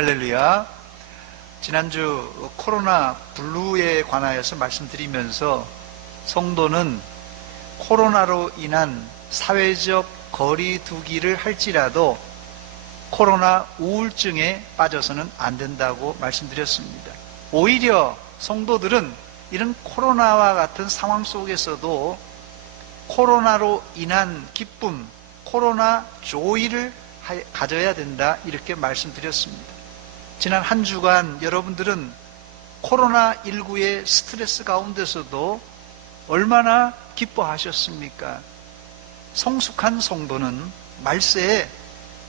할렐루야. 지난주 코로나 블루에 관하여서 말씀드리면서 성도는 코로나로 인한 사회적 거리두기를 할지라도 코로나 우울증에 빠져서는 안 된다고 말씀드렸습니다. 오히려 성도들은 이런 코로나와 같은 상황 속에서도 코로나로 인한 기쁨, 코로나 조이를 가져야 된다, 이렇게 말씀드렸습니다. 지난 한 주간 여러분들은 코로나19의 스트레스 가운데서도 얼마나 기뻐하셨습니까? 성숙한 성도는 말세에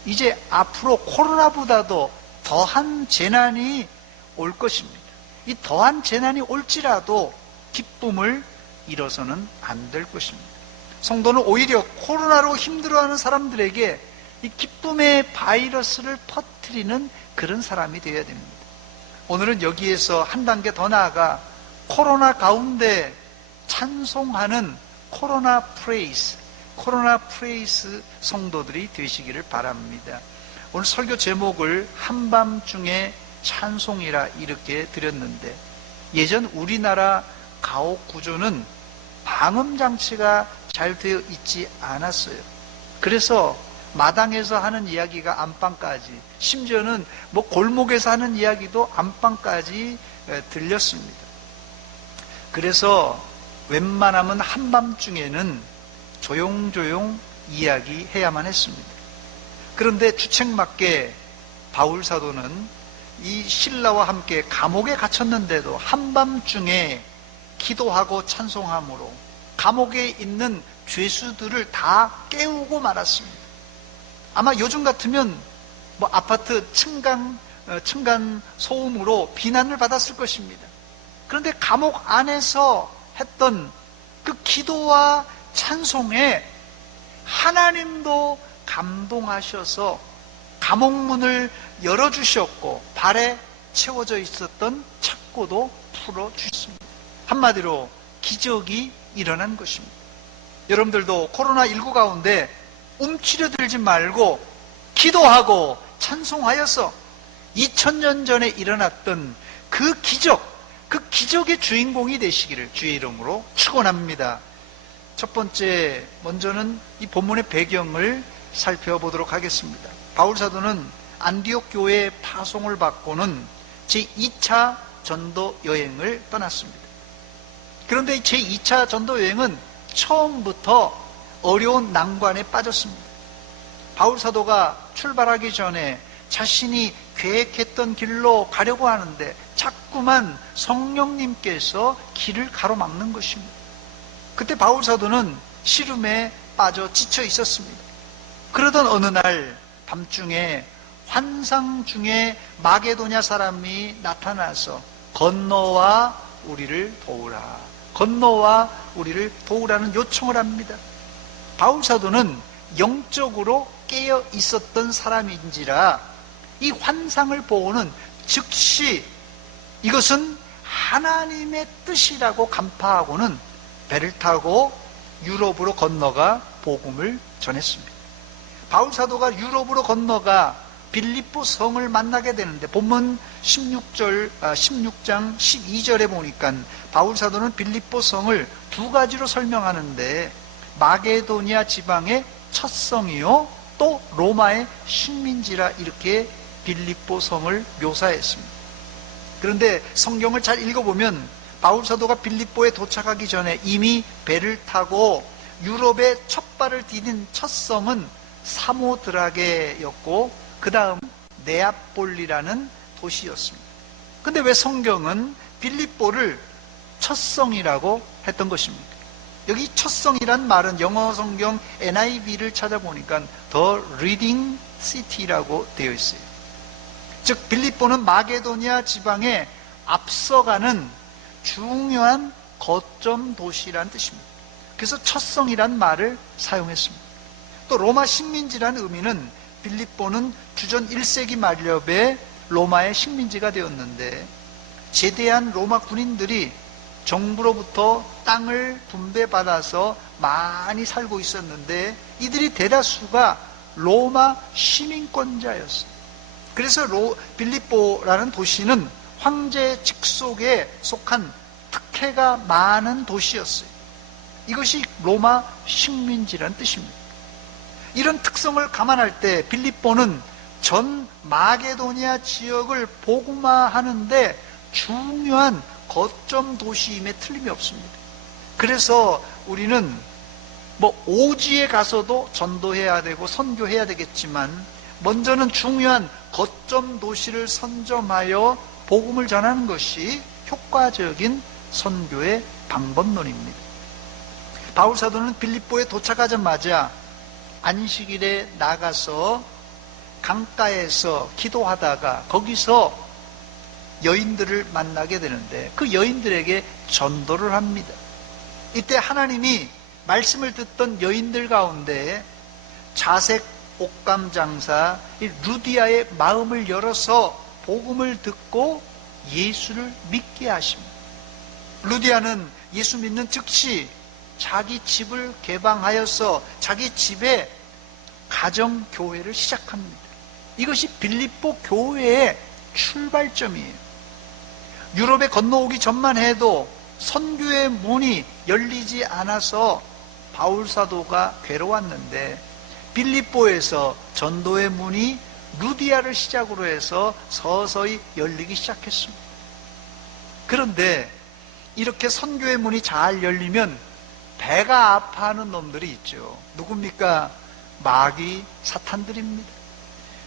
이제 앞으로 코로나보다도 더한 재난이 올 것입니다. 이 더한 재난이 올지라도 기쁨을 잃어서는 안 될 것입니다. 성도는 오히려 코로나로 힘들어하는 사람들에게 이 기쁨의 바이러스를 퍼뜨리는 그런 사람이 되어야 됩니다. 오늘은 여기에서 한 단계 더 나아가 코로나 가운데 찬송하는 코로나 프레이스 성도들이 되시기를 바랍니다. 오늘 설교 제목을 한밤중에 찬송이라 이렇게 드렸는데, 예전 우리나라 가옥 구조는 방음장치가 잘 되어 있지 않았어요. 그래서 마당에서 하는 이야기가 안방까지, 심지어는 골목에서 하는 이야기도 안방까지 들렸습니다. 그래서 웬만하면 한밤중에는 조용조용 이야기해야만 했습니다. 그런데 주책맞게 바울 사도는 이 신라와 함께 감옥에 갇혔는데도 한밤중에 기도하고 찬송함으로 감옥에 있는 죄수들을 다 깨우고 말았습니다. 아마 요즘 같으면 아파트 층간 소음으로 비난을 받았을 것입니다. 그런데 감옥 안에서 했던 그 기도와 찬송에 하나님도 감동하셔서 감옥문을 열어주셨고 발에 채워져 있었던 착고도 풀어주셨습니다. 한마디로 기적이 일어난 것입니다. 여러분들도 코로나19 가운데 움츠려들지 말고 기도하고 찬송하여서 2000년 전에 일어났던 그 기적의 주인공이 되시기를 주의 이름으로 축원합니다. 첫 번째, 먼저는 이 본문의 배경을 살펴보도록 하겠습니다. 바울 사도는 안디옥 교회의 파송을 받고는 제2차 전도 여행을 떠났습니다. 그런데 제2차 전도 여행은 처음부터 어려운 난관에 빠졌습니다. 바울 사도가 출발하기 전에 자신이 계획했던 길로 가려고 하는데 자꾸만 성령님께서 길을 가로막는 것입니다. 그때 바울 사도는 시름에 빠져 지쳐 있었습니다. 그러던 어느 날 밤중에 환상 중에 마게도냐 사람이 나타나서 건너와 우리를 도우라는 요청을 합니다. 바울 사도는 영적으로 깨어 있었던 사람인지라 이 환상을 보고는 즉시 이것은 하나님의 뜻이라고 간파하고는 배를 타고 유럽으로 건너가 복음을 전했습니다. 바울 사도가 유럽으로 건너가 빌립보 성을 만나게 되는데 본문 16장 12절에 보니까 바울 사도는 빌립보 성을 두 가지로 설명하는데 마게도니아 지방의 첫 성이요 또 로마의 식민지라 이렇게 빌립보 성을 묘사했습니다. 그런데 성경을 잘 읽어보면 바울 사도가 빌립보에 도착하기 전에 이미 배를 타고 유럽에 첫 발을 디딘 첫 성은 사모드라게였고 그 다음 네아폴리라는 도시였습니다. 근데 왜 성경은 빌립보를 첫 성이라고 했던 것입니까? 여기 첫 성이란 말은 영어 성경 NIV를 찾아보니까 The Reading City라고 되어 있어요. 즉 빌립보는 마게도니아 지방에 앞서가는 중요한 거점 도시라는 뜻입니다. 그래서 첫 성이란 말을 사용했습니다. 또 로마 식민지라는 의미는 빌립보는 주전 1세기 말엽에 로마의 식민지가 되었는데 제대한 로마 군인들이 정부로부터 땅을 분배받아서 많이 살고 있었는데 이들이 대다수가 로마 시민권자였어요. 그래서 빌립보라는 도시는 황제 직속에 속한 특혜가 많은 도시였어요. 이것이 로마 식민지라는 뜻입니다. 이런 특성을 감안할 때 빌립보는 전 마게도니아 지역을 복음화하는데 중요한 거점 도시임에 틀림이 없습니다. 그래서 우리는 오지에 가서도 전도해야 되고 선교해야 되겠지만 먼저는 중요한 거점 도시를 선점하여 복음을 전하는 것이 효과적인 선교의 방법론입니다. 바울 사도는 빌립보에 도착하자마자 안식일에 나가서 강가에서 기도하다가 거기서 여인들을 만나게 되는데 그 여인들에게 전도를 합니다. 이때 하나님이 말씀을 듣던 여인들 가운데 자색 옷감 장사 루디아의 마음을 열어서 복음을 듣고 예수를 믿게 하십니다. 루디아는 예수 믿는 즉시 자기 집을 개방하여서 자기 집에 가정교회를 시작합니다. 이것이 빌립보 교회의 출발점이에요. 유럽에 건너오기 전만 해도 선교의 문이 열리지 않아서 바울 사도가 괴로웠는데 빌립보에서 전도의 문이 루디아를 시작으로 해서 서서히 열리기 시작했습니다. 그런데 이렇게 선교의 문이 잘 열리면 배가 아파하는 놈들이 있죠. 누굽니까? 마귀 사탄들입니다.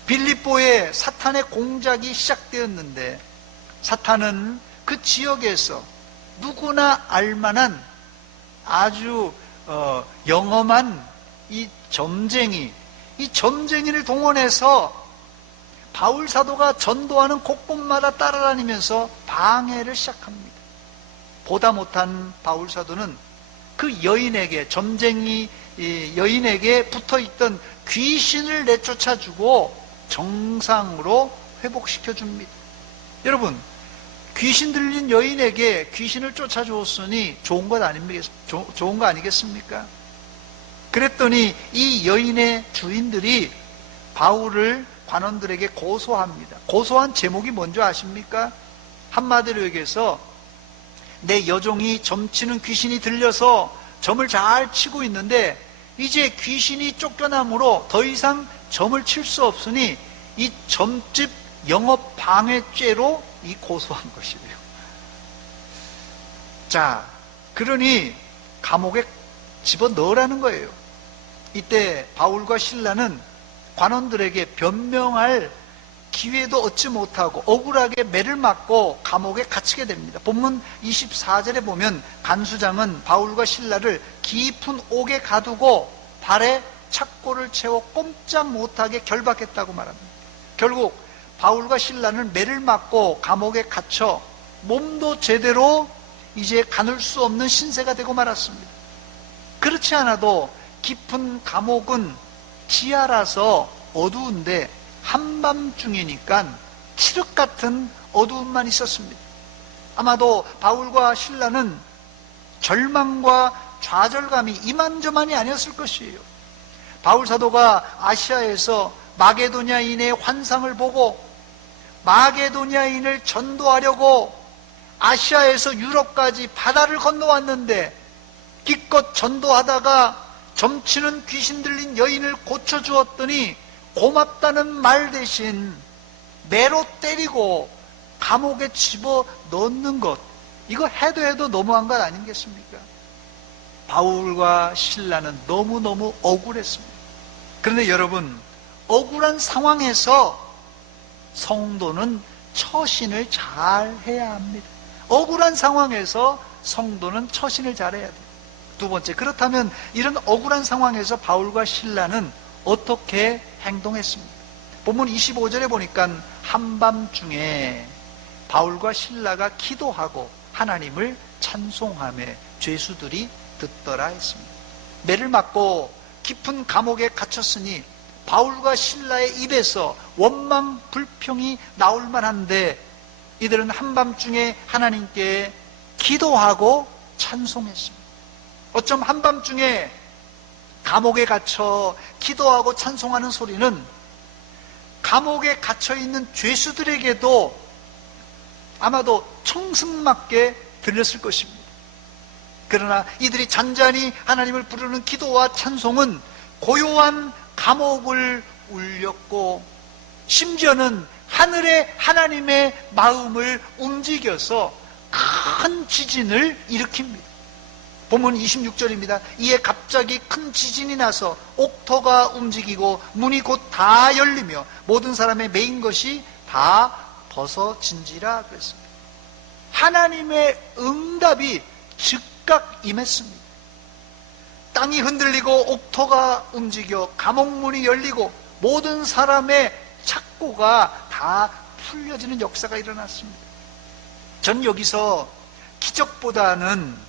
빌립보에 사탄의 공작이 시작되었는데 사탄은 그 지역에서 누구나 알만한 아주 영험한 이 점쟁이를 동원해서 바울 사도가 전도하는 곳곳마다 따라다니면서 방해를 시작합니다. 보다 못한 바울 사도는 그 여인에게, 점쟁이 여인에게 붙어있던 귀신을 내쫓아주고 정상으로 회복시켜줍니다. 여러분, 귀신 들린 여인에게 귀신을 쫓아주었으니 좋은 것 아니겠습니까? 그랬더니 이 여인의 주인들이 바울을 관원들에게 고소합니다. 고소한 제목이 뭔지 아십니까? 한마디로 얘기해서 내 여종이 점치는 귀신이 들려서 점을 잘 치고 있는데 이제 귀신이 쫓겨나므로 더 이상 점을 칠 수 없으니 이 점집 영업 방해죄로 이 고소한 것이래요. 자, 그러니 감옥에 집어넣으라는 거예요. 이때 바울과 실라는 관원들에게 변명할 기회도 얻지 못하고 억울하게 매를 맞고 감옥에 갇히게 됩니다. 본문 24절에 보면 간수장은 바울과 실라를 깊은 옥에 가두고 발에 착고를 채워 꼼짝 못하게 결박했다고 말합니다. 결국 바울과 실라는 매를 맞고 감옥에 갇혀 몸도 제대로 이제 가눌 수 없는 신세가 되고 말았습니다. 그렇지 않아도 깊은 감옥은 지하라서 어두운데 한밤중이니까 칠흑 같은 어두움만 있었습니다. 아마도 바울과 실라는 절망과 좌절감이 이만저만이 아니었을 것이에요. 바울 사도가 아시아에서 마게도냐인의 환상을 보고 마게도냐인을 전도하려고 아시아에서 유럽까지 바다를 건너왔는데 기껏 전도하다가 점치는 귀신 들린 여인을 고쳐주었더니 고맙다는 말 대신 매로 때리고 감옥에 집어넣는 것, 이거 해도 너무한 것 아니겠습니까? 바울과 실라는 너무너무 억울했습니다. 그런데 여러분, 억울한 상황에서 성도는 처신을 잘 해야 합니다. 억울한 상황에서 성도는 처신을 잘해야 돼요. 두 번째, 그렇다면 이런 억울한 상황에서 바울과 실라는 어떻게 행동했습니까? 본문 25절에 보니까 한밤중에 바울과 실라가 기도하고 하나님을 찬송하며 죄수들이 듣더라 했습니다. 매를 맞고 깊은 감옥에 갇혔으니 바울과 신라의 입에서 원망 불평이 나올 만한데 이들은 한밤중에 하나님께 기도하고 찬송했습니다. 어쩜 한밤중에 감옥에 갇혀 기도하고 찬송하는 소리는 감옥에 갇혀있는 죄수들에게도 아마도 청승맞게 들렸을 것입니다. 그러나 이들이 잔잔히 하나님을 부르는 기도와 찬송은 고요한 감옥을 울렸고, 심지어는 하늘의 하나님의 마음을 움직여서 큰 지진을 일으킵니다. 본문 26절입니다. 이에 갑자기 큰 지진이 나서 옥토가 움직이고 문이 곧 다 열리며 모든 사람의 메인 것이 다 벗어진지라 그랬습니다. 하나님의 응답이 즉각 임했습니다. 땅이 흔들리고 옥토가 움직여 감옥문이 열리고 모든 사람의 착고가 다 풀려지는 역사가 일어났습니다. 전 여기서 기적보다는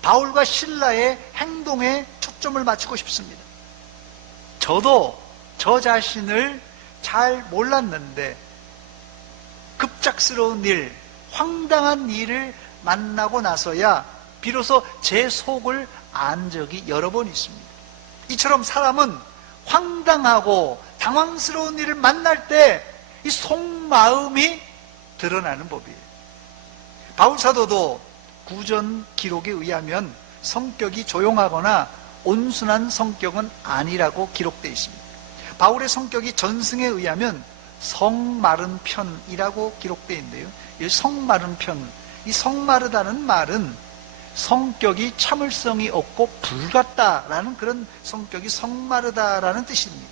바울과 실라의 행동에 초점을 맞추고 싶습니다. 저도 저 자신을 잘 몰랐는데 급작스러운 일, 황당한 일을 만나고 나서야 비로소 제 속을 안 적이 여러 번 있습니다. 이처럼 사람은 황당하고 당황스러운 일을 만날 때 이 속마음이 드러나는 법이에요. 바울 사도도 구전 기록에 의하면 성격이 조용하거나 온순한 성격은 아니라고 기록되어 있습니다. 바울의 성격이 전승에 의하면 성마른 편이라고 되어 있는데요. 이 성마른 편, 이 성마르다는 말은 성격이 참을성이 없고 불같다라는 그런 성격이 성마르다라는 뜻입니다.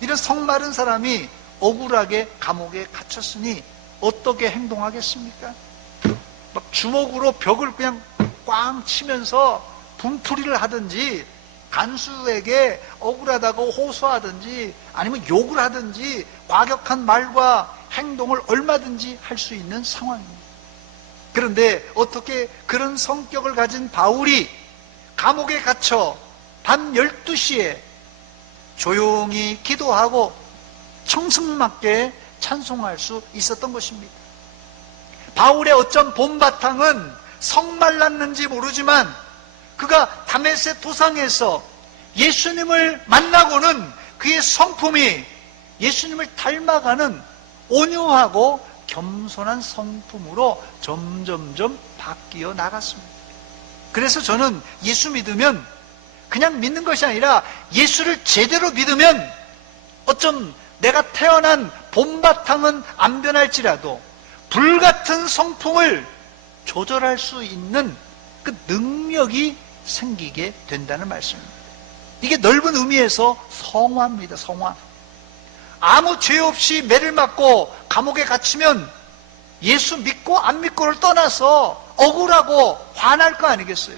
이런 성마른 사람이 억울하게 감옥에 갇혔으니 어떻게 행동하겠습니까? 막 주먹으로 벽을 그냥 꽝 치면서 분풀이를 하든지, 간수에게 억울하다고 호소하든지, 아니면 욕을 하든지, 과격한 말과 행동을 얼마든지 할 수 있는 상황입니다. 그런데 어떻게 그런 성격을 가진 바울이 감옥에 갇혀 밤 12시에 조용히 기도하고 청승맞게 찬송할 수 있었던 것입니다. 바울의 어쩜 본바탕은 성말랐는지 모르지만 그가 다메섹 도상에서 예수님을 만나고는 그의 성품이 예수님을 닮아가는 온유하고 겸손한 성품으로 점점점 바뀌어 나갔습니다. 그래서 저는 예수 믿으면 그냥 믿는 것이 아니라 예수를 제대로 믿으면 어쩜 내가 태어난 본바탕은 안 변할지라도 불같은 성품을 조절할 수 있는 그 능력이 생기게 된다는 말씀입니다. 이게 넓은 의미에서 성화입니다. 성화. 아무 죄 없이 매를 맞고 감옥에 갇히면 예수 믿고 안 믿고를 떠나서 억울하고 화날 거 아니겠어요?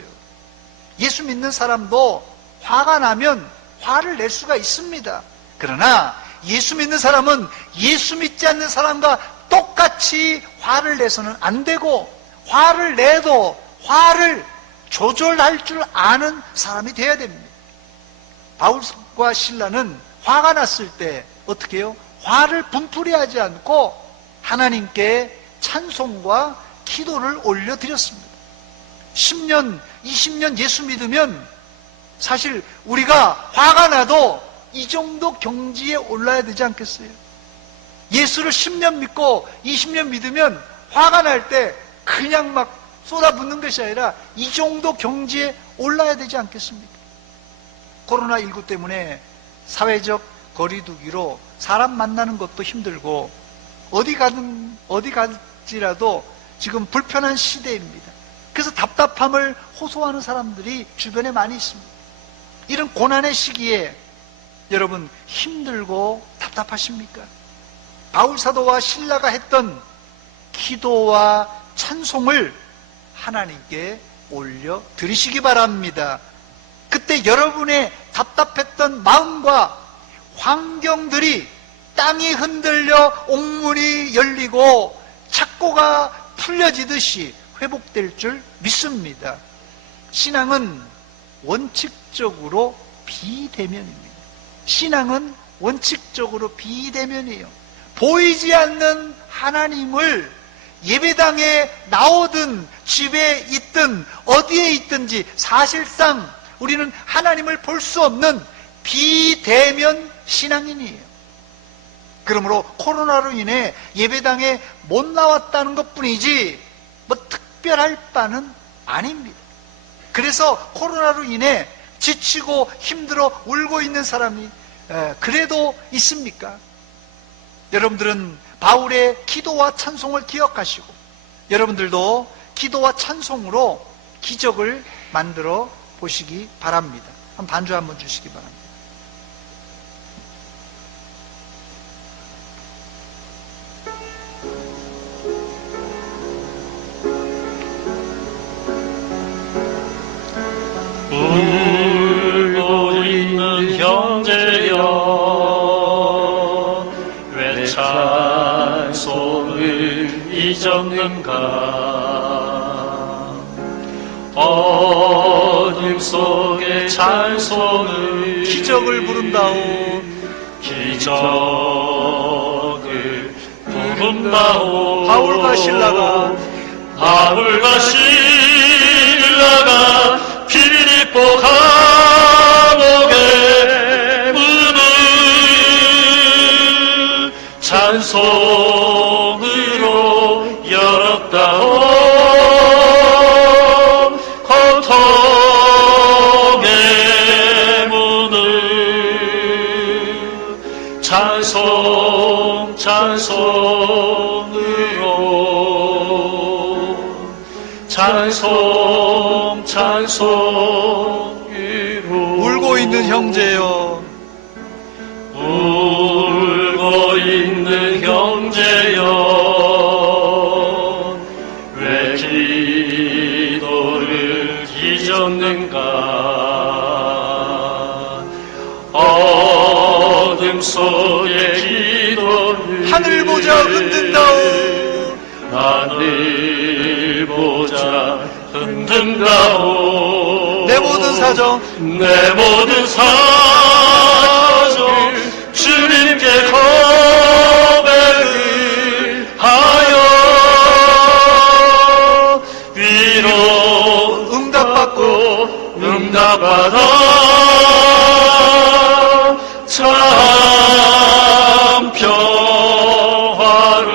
예수 믿는 사람도 화가 나면 화를 낼 수가 있습니다. 그러나 예수 믿는 사람은 예수 믿지 않는 사람과 똑같이 화를 내서는 안 되고, 화를 내도 화를 조절할 줄 아는 사람이 되어야 됩니다. 바울과 실라는 화가 났을 때 어떻게 해요? 화를 분풀이하지 않고 하나님께 찬송과 기도를 올려드렸습니다. 10년, 20년 예수 믿으면 사실 우리가 화가 나도 이 정도 경지에 올라야 되지 않겠어요? 예수를 10년 믿고 20년 믿으면 화가 날 때 그냥 막 쏟아붓는 것이 아니라 이 정도 경지에 올라야 되지 않겠습니까? 코로나19 때문에 사회적 거리두기로 사람 만나는 것도 힘들고 어디 갈지라도 지금 불편한 시대입니다. 그래서 답답함을 호소하는 사람들이 주변에 많이 있습니다. 이런 고난의 시기에 여러분 힘들고 답답하십니까? 바울 사도와 실라가 했던 기도와 찬송을 하나님께 올려 드리시기 바랍니다. 그때 여러분의 답답했던 마음과 환경들이 땅이 흔들려 옥문이 열리고 착고가 풀려지듯이 회복될 줄 믿습니다. 신앙은 원칙적으로 비대면입니다. 신앙은 원칙적으로 비대면이에요. 보이지 않는 하나님을 예배당에 나오든 집에 있든 어디에 있든지 사실상 우리는 하나님을 볼 수 없는 비대면 신앙인이에요. 그러므로 코로나로 인해 예배당에 못 나왔다는 것뿐이지 뭐 특별할 바는 아닙니다. 그래서 코로나로 인해 지치고 힘들어 울고 있는 사람이 그래도 있습니까? 여러분들은 바울의 기도와 찬송을 기억하시고 여러분들도 기도와 찬송으로 기적을 만들어 보시기 바랍니다. 한 반주 한번 주시기 바랍니다. 울고 있는 형제여 왜 찬송을 잊었는가 어둠 속에 찬송을 기적을 부른다오 기적을 부른다오 바울과 신라가 빌립보 감옥의 문을 찬송으로 열었다오 고통의 문을 찬송으로 울고 있는 형제여 울고 있는 형제여 왜 기도를 잊었는가 어둠 속에 기도를 하늘 보자 흔든다오 하늘 보자 흔든다오 내 모든 사정 주님께 고백을 하여 위로 응답받고 응답받아 참 평화를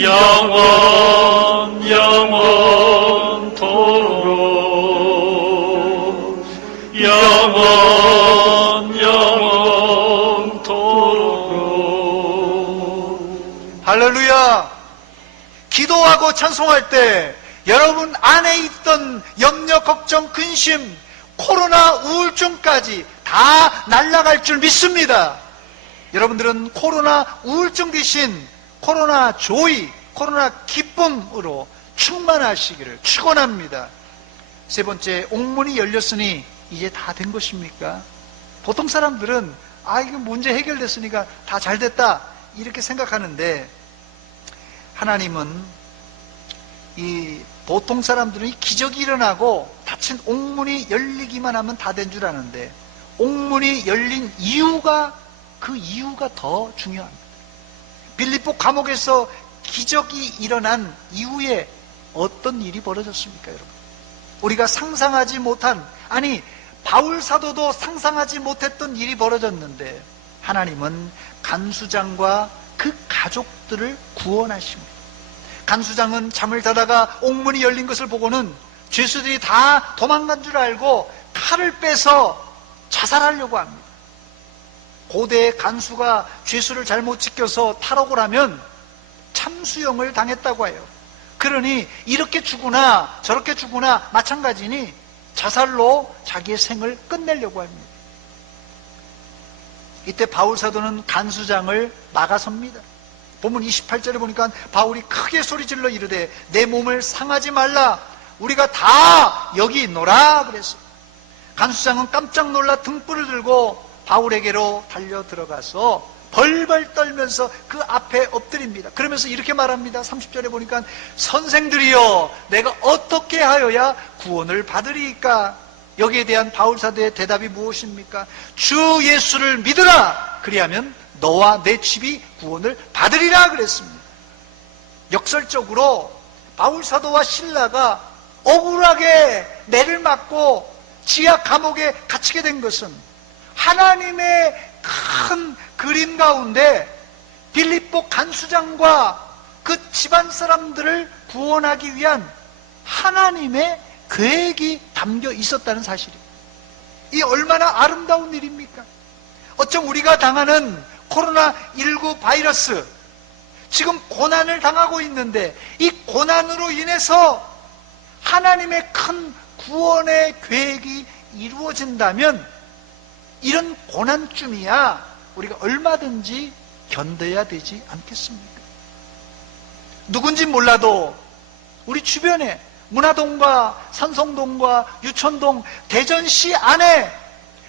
영원토록 할렐루야. 기도하고 찬송할 때 여러분 안에 있던 염려, 걱정, 근심, 코로나 우울증까지 다 날아갈 줄 믿습니다. 여러분들은 코로나 우울증 대신 코로나 조이, 코로나 기쁨으로 충만하시기를 축원합니다. 세 번째, 옥문이 열렸으니 이제 다 된 것입니까? 보통 사람들은 이거 문제 해결됐으니까 다 잘 됐다 이렇게 생각하는데 하나님은 보통 사람들은 이 기적이 일어나고 닫힌 옥문이 열리기만 하면 다 된 줄 아는데 옥문이 열린 이유가 그 이유가 더 중요합니다. 빌립보 감옥에서 기적이 일어난 이후에 어떤 일이 벌어졌습니까, 여러분? 우리가 상상하지 못한, 바울 사도도 상상하지 못했던 일이 벌어졌는데 하나님은 간수장과 그 가족들을 구원하십니다. 간수장은 잠을 자다가 옥문이 열린 것을 보고는 죄수들이 다 도망간 줄 알고 칼을 빼서 자살하려고 합니다. 고대 간수가 죄수를 잘못 지켜서 탈옥을 하면 참수형을 당했다고 해요. 그러니 이렇게 죽으나 저렇게 죽으나 마찬가지니 자살로 자기의 생을 끝내려고 합니다. 이때 바울 사도는 간수장을 막아섭니다. 본문 28절에 보니까 바울이 크게 소리질러 이르되 내 몸을 상하지 말라 우리가 다 여기 있노라 그랬어요. 간수장은 깜짝 놀라 등불을 들고 바울에게로 달려 들어가서 벌벌 떨면서 그 앞에 엎드립니다. 그러면서 이렇게 말합니다. 30절에 보니까 선생들이여 내가 어떻게 하여야 구원을 받으리이까? 여기에 대한 바울 사도의 대답이 무엇입니까? 주 예수를 믿으라. 그리하면 너와 내 집이 구원을 받으리라 그랬습니다. 역설적으로 바울 사도와 실라가 억울하게 매를 맞고 지하 감옥에 갇히게 된 것은 하나님의 큰 그림 가운데 빌립보 간수장과 그 집안 사람들을 구원하기 위한 하나님의 계획이 담겨 있었다는 사실이에요. 이 얼마나 아름다운 일입니까? 어쩜 우리가 당하는 코로나19 바이러스, 지금 고난을 당하고 있는데 이 고난으로 인해서 하나님의 큰 구원의 계획이 이루어진다면 이런 고난쯤이야 우리가 얼마든지 견뎌야 되지 않겠습니까? 누군지 몰라도 우리 주변에 문화동과 산성동과 유천동, 대전시 안에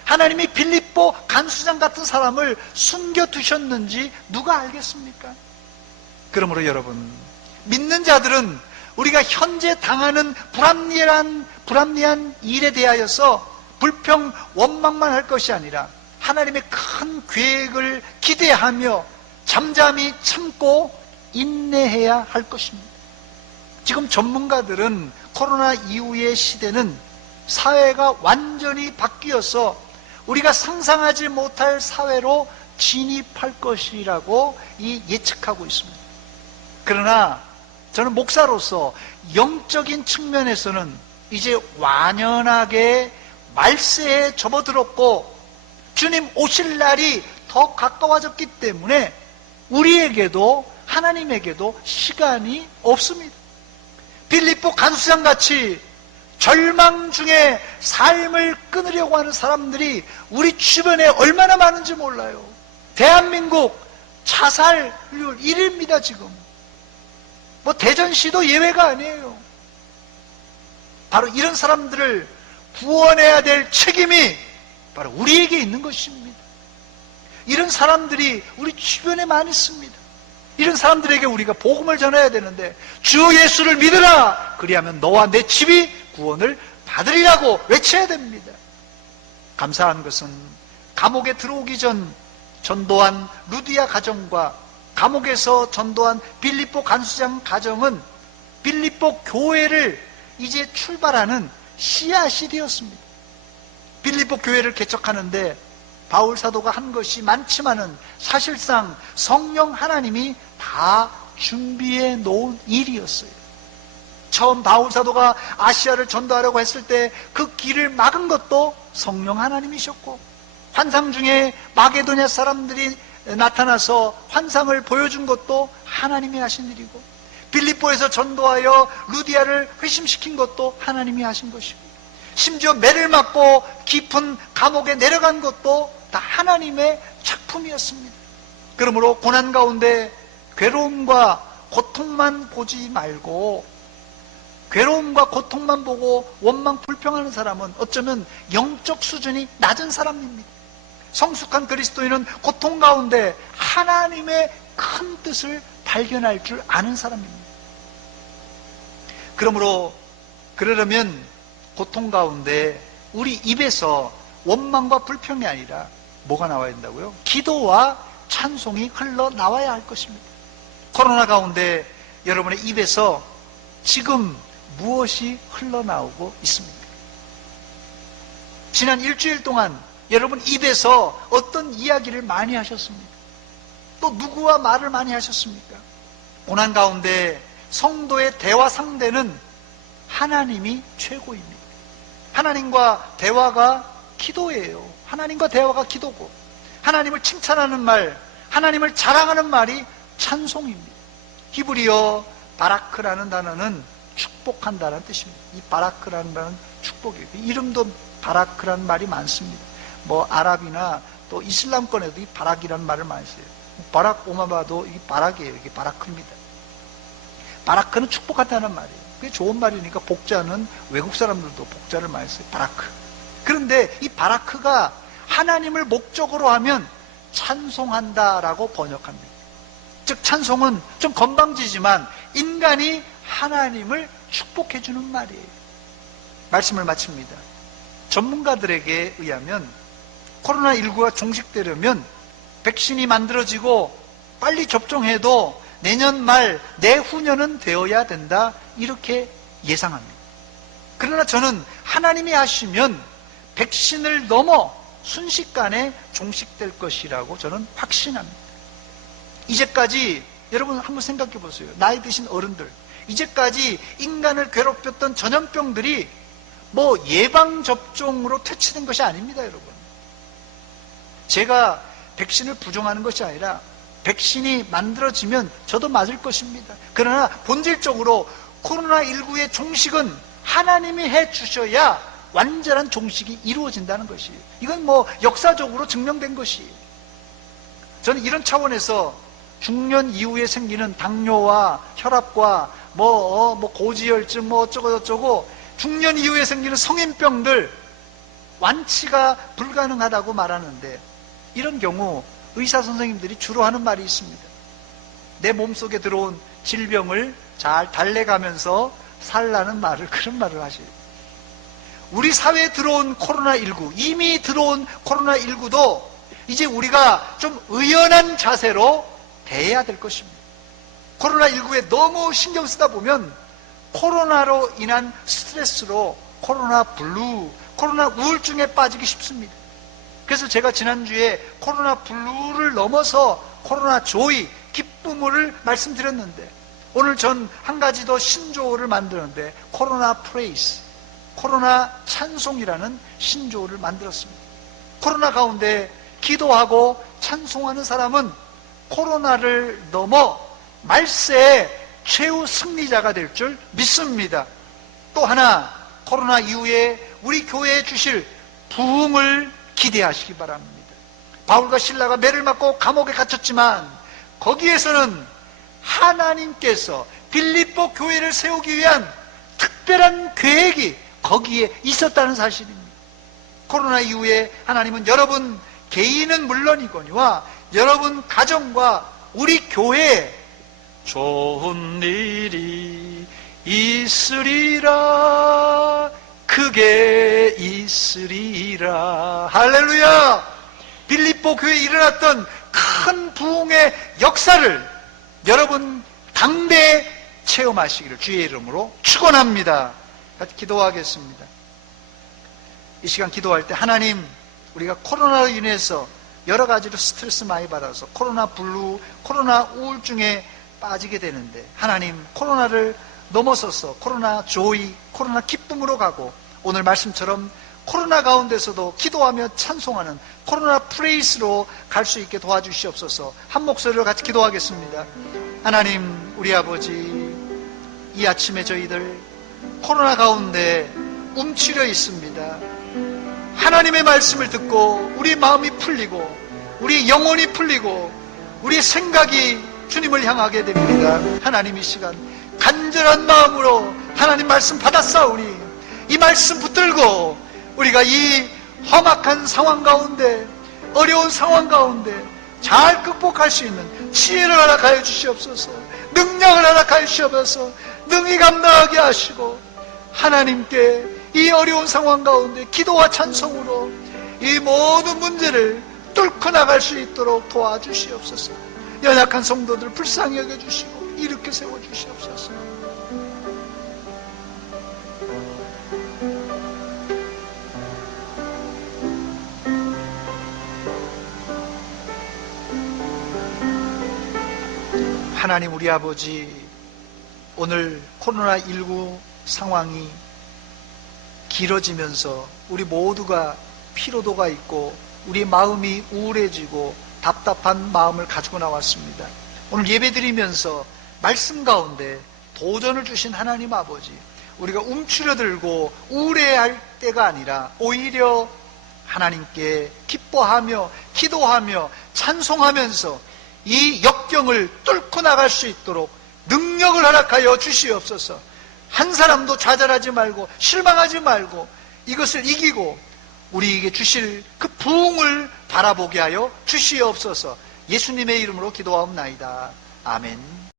하나님이 빌립보 간수장 같은 사람을 숨겨두셨는지 누가 알겠습니까? 그러므로 여러분, 믿는 자들은 우리가 현재 당하는 불합리한 일에 대하여서 불평, 원망만 할 것이 아니라 하나님의 큰 계획을 기대하며 잠잠히 참고 인내해야 할 것입니다. 지금 전문가들은 코로나 이후의 시대는 사회가 완전히 바뀌어서 우리가 상상하지 못할 사회로 진입할 것이라고 예측하고 있습니다. 그러나 저는 목사로서 영적인 측면에서는 이제 완연하게 말세에 접어들었고 주님 오실 날이 더 가까워졌기 때문에 우리에게도 하나님에게도 시간이 없습니다. 빌립보 간수장같이 절망 중에 삶을 끊으려고 하는 사람들이 우리 주변에 얼마나 많은지 몰라요. 대한민국 자살률 1위입니다 지금. 뭐 대전시도 예외가 아니에요. 바로 이런 사람들을 구원해야 될 책임이 바로 우리에게 있는 것입니다. 이런 사람들이 우리 주변에 많이 있습니다. 이런 사람들에게 우리가 복음을 전해야 되는데 주 예수를 믿으라 그리하면 너와 내 집이 구원을 받으리라고 외쳐야 됩니다. 감사한 것은 감옥에 들어오기 전 전도한 루디아 가정과 감옥에서 전도한 빌립보 간수장 가정은 빌립보 교회를 이제 출발하는 씨앗이 되었습니다. 빌립보 교회를 개척하는데 바울 사도가 한 것이 많지만은 사실상 성령 하나님이 다 준비해 놓은 일이었어요. 처음 바울 사도가 아시아를 전도하려고 했을 때 그 길을 막은 것도 성령 하나님이셨고, 환상 중에 마게도냐 사람들이 나타나서 환상을 보여준 것도 하나님이 하신 일이고, 빌립보에서 전도하여 루디아를 회심시킨 것도 하나님이 하신 것이고, 심지어 매를 맞고 깊은 감옥에 내려간 것도 다 하나님의 작품이었습니다. 그러므로 고난 가운데 괴로움과 고통만 보지 말고, 괴로움과 고통만 보고 원망 불평하는 사람은 어쩌면 영적 수준이 낮은 사람입니다. 성숙한 그리스도인은 고통 가운데 하나님의 큰 뜻을 발견할 줄 아는 사람입니다. 그러므로 그러려면 고통 가운데 우리 입에서 원망과 불평이 아니라 뭐가 나와야 된다고요? 기도와 찬송이 흘러나와야 할 것입니다. 코로나 가운데 여러분의 입에서 지금 무엇이 흘러나오고 있습니까? 지난 일주일 동안 여러분 입에서 어떤 이야기를 많이 하셨습니까? 또 누구와 말을 많이 하셨습니까? 고난 가운데 성도의 대화 상대는 하나님이 최고입니다. 하나님과 대화가 기도예요. 하나님과 대화가 기도고, 하나님을 칭찬하는 말, 하나님을 자랑하는 말이 찬송입니다. 히브리어 바라크라는 단어는 축복한다는 뜻입니다. 이 바라크라는 단어는 축복이에요. 이름도 바라크라는 말이 많습니다. 뭐 아랍이나 또 이슬람권에도 이 바락이라는 말을 많이 써요. 바락 오마바도 이 바락이에요. 이게 바라크입니다. 바라크는 축복한다는 말이에요. 그게 좋은 말이니까 복자는 외국 사람들도 복자를 많이 써요. 바라크. 그런데 이 바라크가 하나님을 목적으로 하면 찬송한다라고 번역합니다. 즉 찬송은 좀 건방지지만 인간이 하나님을 축복해주는 말이에요. 말씀을 마칩니다. 전문가들에게 의하면 코로나19가 종식되려면 백신이 만들어지고 빨리 접종해도 내년 말, 내후년은 되어야 된다, 이렇게 예상합니다. 그러나 저는 하나님이 하시면 백신을 넘어 순식간에 종식될 것이라고 저는 확신합니다. 이제까지 여러분 한번 생각해 보세요. 나이 드신 어른들, 이제까지 인간을 괴롭혔던 전염병들이 뭐 예방접종으로 퇴치된 것이 아닙니다, 여러분. 제가 백신을 부정하는 것이 아니라 백신이 만들어지면 저도 맞을 것입니다. 그러나 본질적으로 코로나19의 종식은 하나님이 해주셔야 완전한 종식이 이루어진다는 것이에요. 이건 뭐 역사적으로 증명된 것이에요. 저는 이런 차원에서 중년 이후에 생기는 당뇨와 혈압과 고지혈증 어쩌고 중년 이후에 생기는 성인병들 완치가 불가능하다고 말하는데, 이런 경우 의사 선생님들이 주로 하는 말이 있습니다. 내 몸속에 들어온 질병을 잘 달래가면서 살라는 그런 말을 하셔요. 우리 사회에 들어온 코로나19, 이미 들어온 코로나19도 이제 우리가 좀 의연한 자세로 대해야 될 것입니다. 코로나19에 너무 신경 쓰다 보면 코로나로 인한 스트레스로 코로나 블루, 코로나 우울증에 빠지기 쉽습니다. 그래서 제가 지난주에 코로나 블루를 넘어서 코로나 조이, 기쁨을 말씀드렸는데, 오늘 전 한 가지 더 신조어를 만드는데 코로나 프레이스, 코로나 찬송이라는 신조어를 만들었습니다. 코로나 가운데 기도하고 찬송하는 사람은 코로나를 넘어 말세의 최후 승리자가 될 줄 믿습니다. 또 하나, 코로나 이후에 우리 교회에 주실 부흥을 기대하시기 바랍니다. 바울과 실라가 매를 맞고 감옥에 갇혔지만 거기에서는 하나님께서 빌립보 교회를 세우기 위한 특별한 계획이 거기에 있었다는 사실입니다. 코로나 이후에 하나님은 여러분 개인은 물론이거니와 여러분 가정과 우리 교회에 좋은 일이 있으리라, 크게 있으리라. 할렐루야! 빌립보 교회에 일어났던 큰 부흥의 역사를 여러분 당대에 체험하시기를 주의 이름으로 축원합니다. 같이 기도하겠습니다. 이 시간 기도할 때, 하나님, 우리가 코로나로 인해서 여러 가지로 스트레스 많이 받아서 코로나 블루, 코로나 우울증에 빠지게 되는데, 하나님, 코로나를 넘어서서 코로나 조이, 코로나 기쁨으로 가고, 오늘 말씀처럼 코로나 가운데서도 기도하며 찬송하는 코로나 프레이스로 갈 수 있게 도와주시옵소서. 한 목소리로 같이 기도하겠습니다. 하나님, 우리 아버지, 이 아침에 저희들 코로나 가운데 움츠려 있습니다. 하나님의 말씀을 듣고 우리 마음이 풀리고 우리 영혼이 풀리고 우리 생각이 주님을 향하게 됩니다. 하나님, 이 시간 간절한 마음으로 하나님 말씀 받았사오니 이 말씀 붙들고 우리가 이 험악한 상황 가운데, 어려운 상황 가운데 잘 극복할 수 있는 지혜를 허락하여 주시옵소서. 능력을 허락하여 주시옵소서. 능히 감당하게 하시고 하나님께 이 어려운 상황 가운데 기도와 찬송으로 이 모든 문제를 뚫고 나갈 수 있도록 도와주시옵소서. 연약한 성도들 불쌍히 여겨주시고 일으켜 세워주시옵소서. 하나님, 우리 아버지, 오늘 코로나19 상황이 길어지면서 우리 모두가 피로도가 있고 우리 마음이 우울해지고 답답한 마음을 가지고 나왔습니다. 오늘 예배드리면서 말씀 가운데 도전을 주신 하나님 아버지, 우리가 움츠러들고 우울해할 때가 아니라 오히려 하나님께 기뻐하며 기도하며 찬송하면서 이 역경을 뚫고 나갈 수 있도록 능력을 허락하여 주시옵소서. 한 사람도 좌절하지 말고 실망하지 말고 이것을 이기고 우리에게 주실 그 부흥을 바라보게 하여 주시옵소서. 예수님의 이름으로 기도하옵나이다. 아멘.